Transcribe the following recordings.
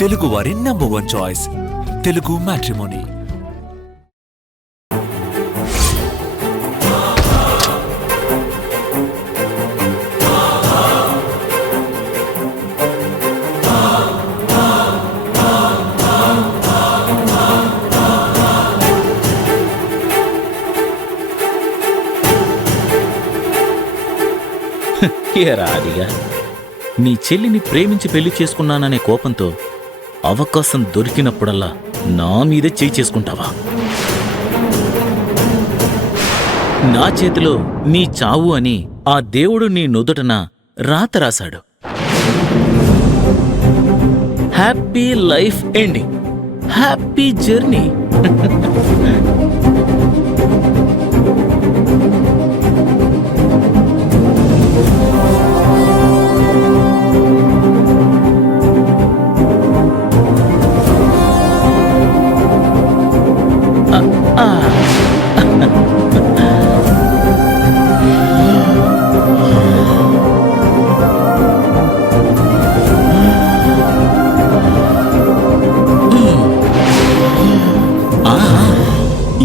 తెలుగు వారి number 1 choice Telugu matrimony. రాదిగా నీ చెల్లిని ప్రేమించి పెళ్లి చేసుకున్నాననే కోపంతో అవకాశం దొరికినప్పుడల్లా నా మీదే చేయి చేసుకుంటావా? నా చేతిలో నీ చావు అని ఆ దేవుడు నీ నుదుటన రాత రాశాడు. Happy life ending, happy journey.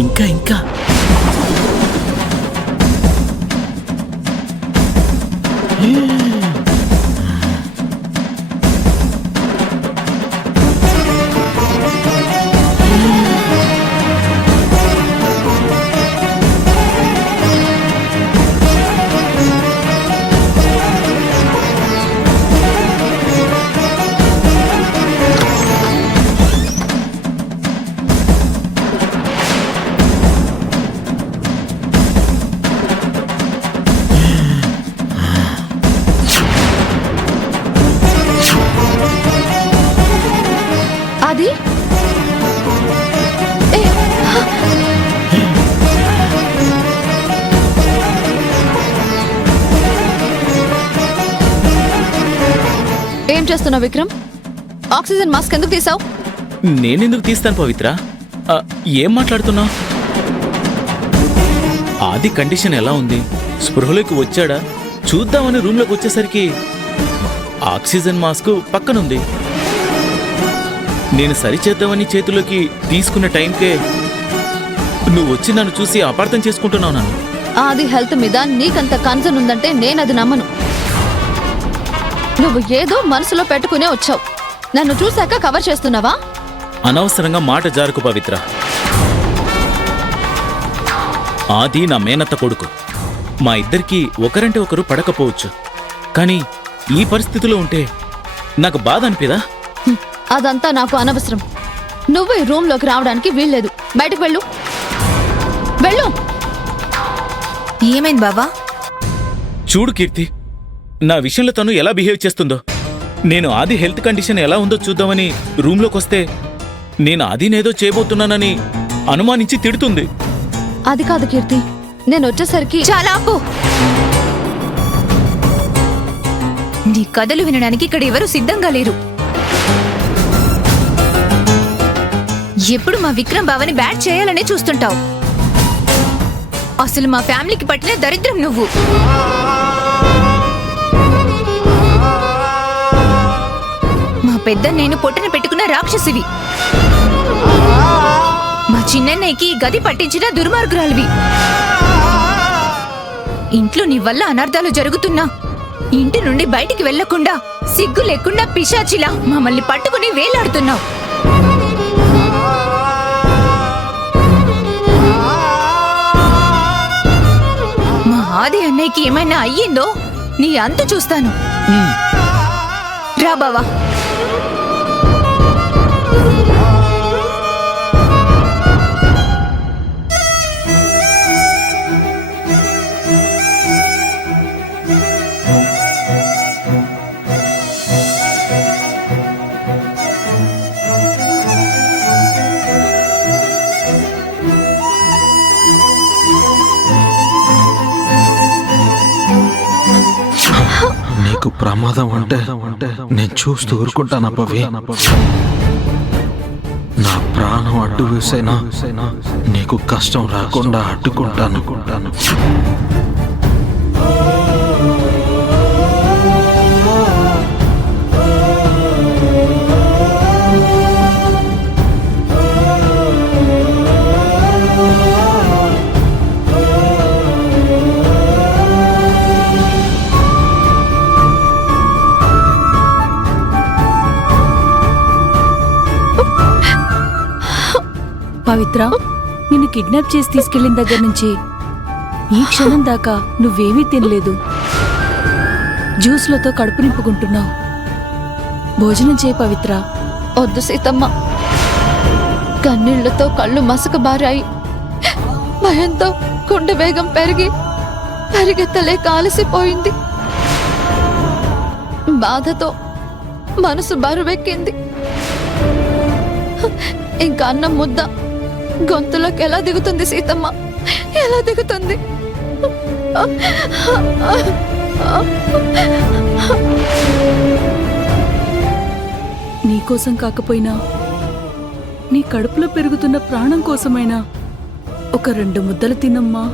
ఇంకా ఇంకా అది ఏం చేస్తున్నావు విక్రమ్? ఆక్సిజన్ మాస్క్ ఎందుకు తీసావు? నేనెందుకు తీస్తాను పవిత్ర? ఏం మాట్లాడుతున్నావు? ఆది కండిషన్ ఎలా ఉంది? స్పృహలోకి వచ్చాడా చూద్దామని రూమ్లోకి వచ్చేసరికి ఆక్సిజన్ మాస్క్ పక్కనుంది. నేను సరిచేద్దామని చేతిలోకి తీసుకున్న టైంకే నువ్వు వచ్చి నన్ను చూసి అపార్థం చేసుకుంటున్నావు. నన్ను ఆది హెల్త్ మీద నీకంత కన్సర్న్ ఉందంటే నేనది నమ్మను. నువ్వు ఏదో మనసులో పెట్టుకునే వచ్చావు. నన్ను చూశాక కవర్ చేస్తున్నావా? అనవసరంగా మాట జారుకు పవిత్ర. ఆది నా మేనత్త కొడుకు. మా ఇద్దరికి ఒకరంటే ఒకరు పడకపోవచ్చు, కానీ ఈ పరిస్థితిలో ఉంటే నాకు బాధ అనిపిదా? అదంతా నాకు అనవసరం. నువ్వు ఈ రూమ్ లోకి రావడానికి వీల్లేదు. బయటకు వెళ్ళు, వెళ్ళు. ఏమైంది బావా? చూడు కీర్తి, నా విషయంలో తను ఎలా బిహేవ్ చేస్తుందో. నేను ఆది హెల్త్ కండిషన్ ఎలా ఉందో చూద్దామని రూమ్లోకి వస్తే నేను ఆదినేదో చేయబోతున్నానని అనుమానించి తిడుతుంది. అది కాదు కీర్తి, నేను వచ్చేసరికి చాలా ఆపు. నీ కథలు వినడానికి ఇక్కడ ఎవరు సిద్ధంగా లేరు. ఎప్పుడు మా విక్రమ్ బావని బ్యాట్ చేయాలనే చూస్తుంటావు. అసలు మా ఫ్యామిలీకి పట్టిన దరిద్రం నువ్వు. మా పెద్ద నేను పొట్టన పెట్టుకున్న రాక్షసివి. మా చిన్నన్నయ్యకి గది పట్టించిన దుర్మార్గురాలివి. ఇంట్లో నీ వల్ల అనర్థాలు జరుగుతున్నా ఇంటి నుండి బయటికి వెళ్లకుండా సిగ్గు లేకుండా పిశాచిలా మమ్మల్ని పట్టుకుని వేలాడుతున్నావు. మా ఆది అన్నయ్యకి ఏమైనా అయ్యిందో నీ అంతు చూస్తాను. రా బావా. నీకు ప్రమాదం అంటే నేను చూస్తూ ఊరుకుంటాను పవి. నా ప్రాణం అడ్డు వేసైనా నీకు కష్టం రాకుండా అడ్డుకుంటాను. పవిత్ర, నిన్ను కిడ్నాప్ చేసి తీసుకెళ్లిన దగ్గర నుంచి ఈ క్షణం దాకా నువ్వేమీ తినలేదు. జ్యూస్లతో కడుపు నింపుకుంటున్నావు. భోజనం చేయి పవిత్ర. వద్దు సీతమ్మ. కన్నీళ్లతో కళ్ళు మసకబారాయి. భయంతో గుండె వేగం పెరిగి పరిగెత్తలేక అలసిపోయింది. బాధతో మనసు బరువెక్కింది. ఇంకా అన్నం ముద్ద గొంతులోకి ఎలా దిగుతుంది సీతమ్మ? ఎలా దిగుతుంది? నీకోసం కాకపోయినా నీ కడుపులో పెరుగుతున్న ప్రాణం కోసమైనా ఒక 2 ముద్దలు తినమ్మా.